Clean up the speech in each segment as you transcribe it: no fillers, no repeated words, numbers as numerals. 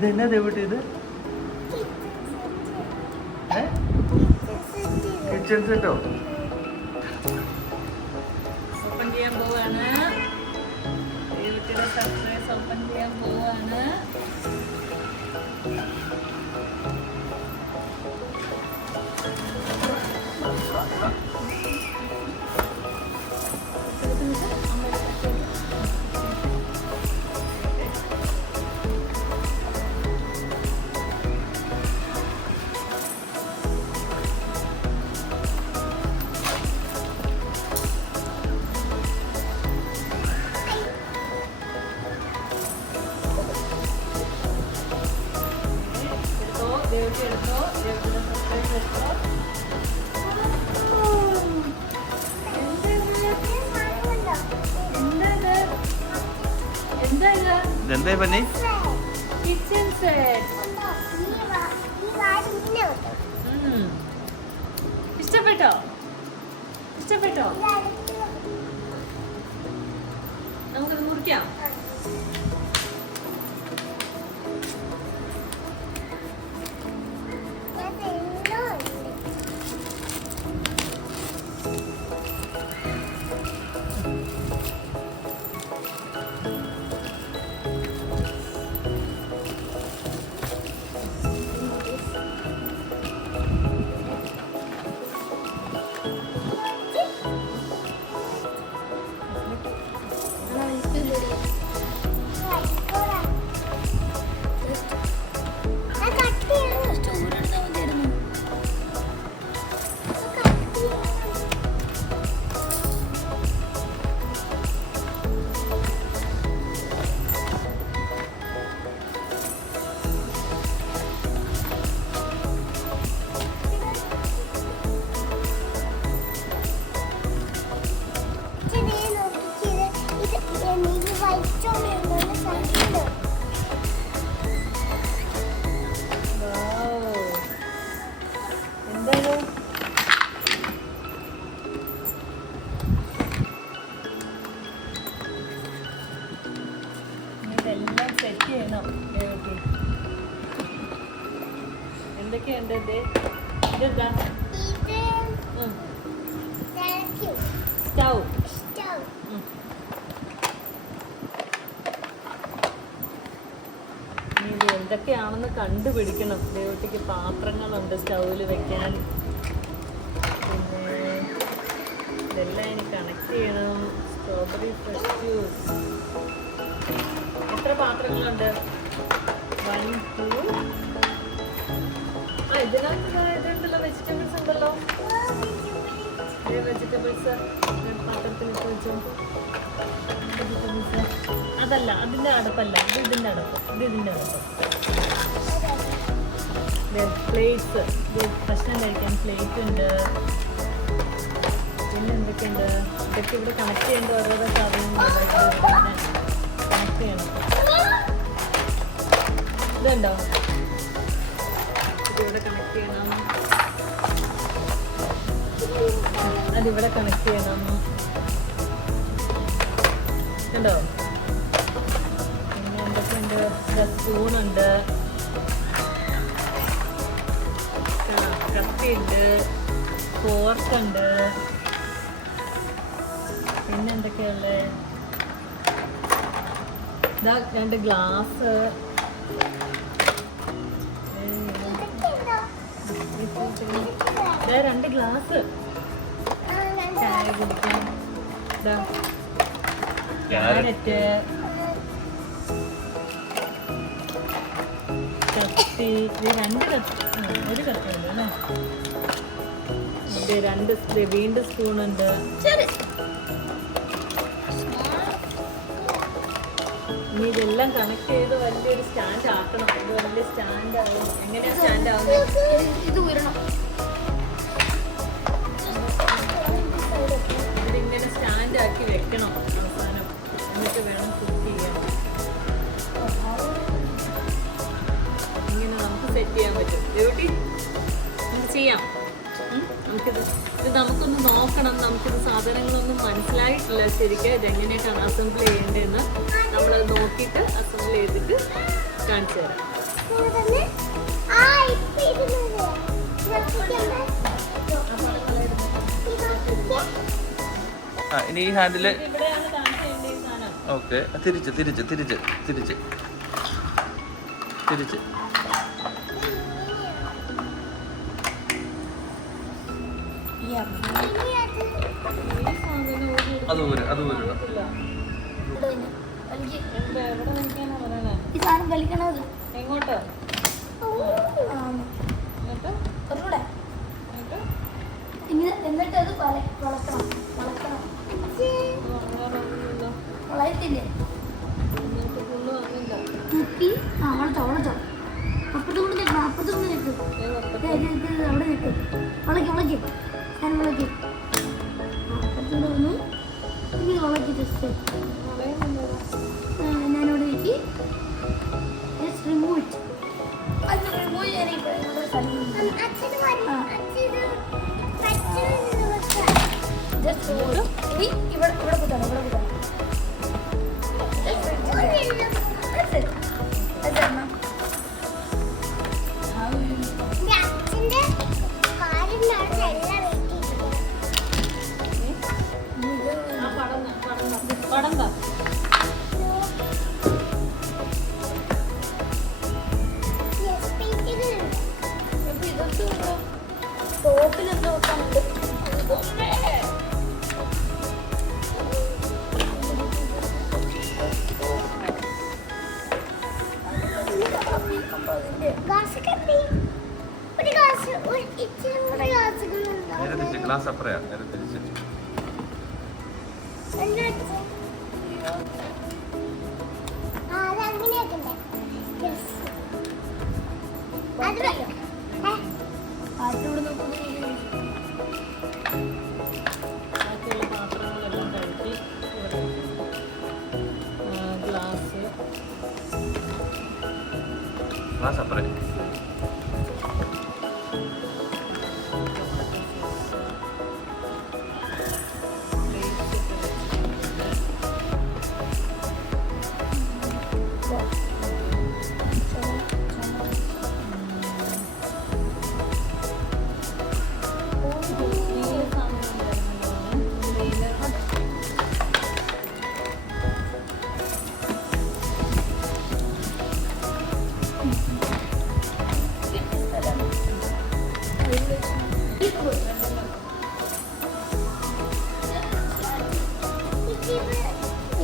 ഇതെന്നാ ദേവട്ടി ഇത്? കിച്ചൺ സെറ്റോ? ഓപ്പൺ ചെയ്യാൻ പോവാണ്. ദേവട്ടിയുടെ സർപ്രൈസ് ഓപ്പൺ ചെയ്യാൻ പോവാണ്. ദേവട്ടി എടുത്തോ, ദേവട്ടിയുടെ സർപ്രൈസ് എടുത്തോ. ഇതെന്താ പന്നി? Kitchen set. ഇഷ്ടപ്പെട്ടോ? ഇഷ്ടപ്പെട്ടോ? നമുക്കിത് മുറിക്കാം. ഇതെല്ലാം സെറ്റ് ചെയ്യണം. എന്തൊക്കെയുണ്ട്? ഇതെന്താ? സ്റ്റൗ. ഇത് എന്തൊക്കെയാണെന്ന് കണ്ടുപിടിക്കണം. ദേവട്ടിക്ക് പാത്രങ്ങളുണ്ട് സ്റ്റൗവിൽ വെക്കാൻ. പിന്നെ ഇതെല്ലാം ഇനി കണക്ട് ചെയ്യണം. Strawberry fresh juice. എത്ര പാത്രങ്ങളുണ്ട്? 1 2. ഇതിനകത്ത് ഇതുണ്ടല്ലോ, വെജിറ്റബിൾസ് ഉണ്ടല്ലോ. വെജിറ്റബിൾസ് പാത്രത്തിലിട്ട് വെച്ചു. വെജിറ്റബിൾസ് അതല്ല, അതിൻ്റെ അടപ്പല്ല, ഇത് ഇതിൻ്റെ അടപ്പ്. പ്ലേറ്റ്സ്. ഭക്ഷണം കഴിക്കാൻ പ്ലേറ്റ് ഉണ്ട്. പിന്നെ എന്തൊക്കെയുണ്ട്? ഇതൊക്കെ ഇവിടെ കണക്ട് ചെയ്യേണ്ട ഓരോരോ സാധനങ്ങളുണ്ട്. കണക്ട് ചെയ്യണം. ഇതുണ്ടോ? ഇതിവിടെ കണക്ട് ചെയ്യണം. അതിവിടെ കണക്ട് ചെയ്യണം. ഉണ്ടോ? പിന്നെ എന്തൊക്കെയുണ്ട്? സ്പൂണുണ്ട്, കത്തിയുണ്ട്, ഫോർക്കുണ്ട്. പിന്നെ എന്തൊക്കെയുള്ളത്? ഇതാ 2 ഗ്ലാസ്. ഇതാ 2 ഗ്ലാസ് ചായ കുടിക്കാൻ. ഇതാ ക്യാരറ്റ്, കത്തി. ഇത് 2 കത്തി. ഒരു കത്തി ഉണ്ട് അല്ലേ? ഇത് 2 വീണ്ടും സ്പൂണുണ്ട്. ഇനി ഇതെല്ലാം കണക്ട് ചെയ്ത് വലിയൊരു സ്റ്റാൻഡ് ആക്കണം. ഇത് വലിയ സ്റ്റാൻഡ് ആവും. എങ്ങനെയാ സ്റ്റാൻഡ് ആവുന്നത്? ഇത് ഉയരണം. ഇതിങ്ങനെ സ്റ്റാൻഡ് ആക്കി വെക്കണം അവസാനം. എന്നിട്ട് വേണം കുക്ക് ചെയ്യാൻ. ഇങ്ങനെ നമുക്ക് സെറ്റ് ചെയ്യാൻ പറ്റും. ബ്യൂട്ടി നമുക്ക് ചെയ്യാം. നമുക്കിത് നമുക്കൊന്ന് നോക്കണം. നമുക്കിത് സാധനങ്ങളൊന്നും മനസ്സിലായിട്ടില്ല ശരിക്കും. ഇതെങ്ങനെയായിട്ടാണ് അസംബിൾ ചെയ്യേണ്ടതെന്ന് നമ്മളത് നോക്കിയിട്ട് അസംബിൾ ചെയ്തിട്ട് കാണിച്ചു തരാം. ആ ഇനി ഈ ഹാൻഡില് ഇവിടെയാണ് കാണിക്കേണ്ട ഈ സാധനം. ഓക്കെ തിരിച്ച് തിരിച്ച് തിരിച്ച് തിരിച്ച് തിരിച്ച് ഈ സാധനം അത് ഊര് അത് ഊരണം. എന്താ എവിടെ നിൽക്കാനാ പറയണേ? ഈ സാധനം വലിക്കണത് എങ്ങോട്ട്? ഇങ്ങോട്ട്? ഒന്നുകൂടെ ഇങ്ങോട്ട്? എന്നിട്ട് അത് വളക്കണം വളക്കണം അങ്ങനെയൊന്നുമില്ലല്ലോ. വളയത്തില്ലേ എന്നിട്ട് പുള്ളു വന്നില്ല. മുക്കി വളച്ചോ വളച്ചോ അപ്പുറത്ത് കൊണ്ട് നിൽക്കണം അപ്പുറത്ത് കൊണ്ട് നിൽക്കും അവിടെ നിൽക്കും വളയ്ക്കും വളയ്ക്കും ഞാൻ വളയ്ക്കും അപ്പുറത്തോട് വന്നു ഇനി വളയ്ക്കും ജസ്റ്റ് ഞാനിവിടെ വെച്ച് ജസ്റ്റ് റിമൂവ് ഇറ്റ് അത് റിമൂവ് ചെയ്യാനായിട്ട് ജസ്റ്റ് ഇനി ഇവിടെ ഇവിടെ കുത്തണം ഇവിടെ കുത്തണം പടന്താ ടോപ്പിലെന്തോ വെക്കാനുണ്ട് നേരെ തിരിച്ച് ഗ്ലാസ് അപ്പറയാ നേരെ തിരിച്ച് ബാക്കിയുള്ള പാത്രങ്ങളെല്ലാം കഴുകി ഗ്ലാസ് ഗ്ലാസ് അപ്പറേ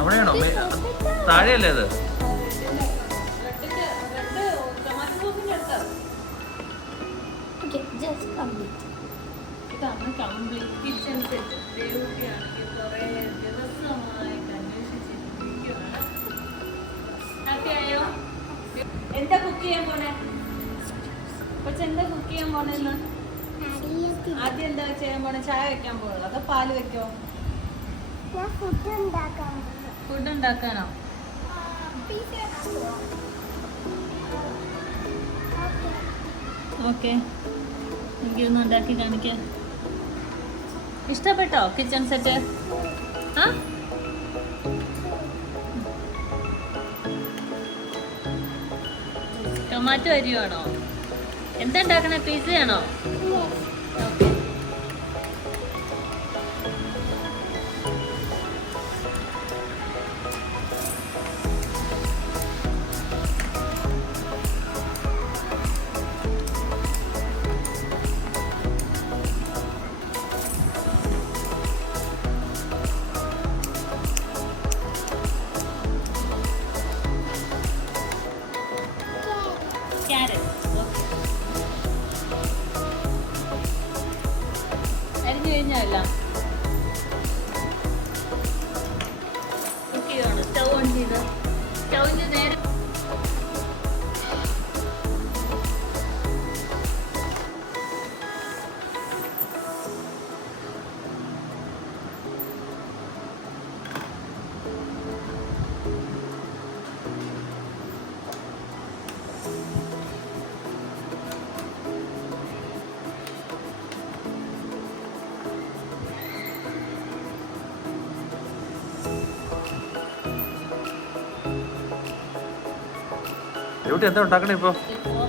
അവിടെയാണോ താഴെയല്ലേ അത്? ഇതാണ് കംപ്ലീറ്റ് കിച്ചൺ സെറ്റ്. ദേവുട്ടിയാണെങ്കിൽ കുറേ ദിവസമായിട്ട് അന്വേഷിച്ചിരിക്കുകയാണ്. ഹാപ്പിയായോ? എന്താ കുക്ക് ചെയ്യാൻ പോണേ? കൊച്ചു എന്താ കുക്ക് ചെയ്യാൻ പോണെന്ന്? ആദ്യം എന്താ ചെയ്യാൻ പോണേ? ചായ വെക്കാൻ പോകുള്ളൂ അതോ പാല് വെക്കോ? ഫുഡ് ഉണ്ടാക്കാനോ? ഓക്കെ എനിക്കൊന്ന് ഉണ്ടാക്കി കാണിക്കാം. ഇഷ്ടപ്പെട്ടോ കിച്ചൺ സെറ്റ്? ആ ടൊമാറ്റോ അരിയാണോ? എന്താ ഉണ്ടാക്കണേ? പിസ്സയാണോ? ഓക്കെ ക്യാരറ്റ് അരിഞ്ഞു കഴിഞ്ഞല്ല കുക്ക് ചെയ്യണം. സ്റ്റൗ ഓൺ ചെയ്ത് സ്റ്റൗവിൻ്റെ നേരെ എവിടെ എന്താ ഉണ്ടാക്കണേ ഇപ്പൊ? ഫോർ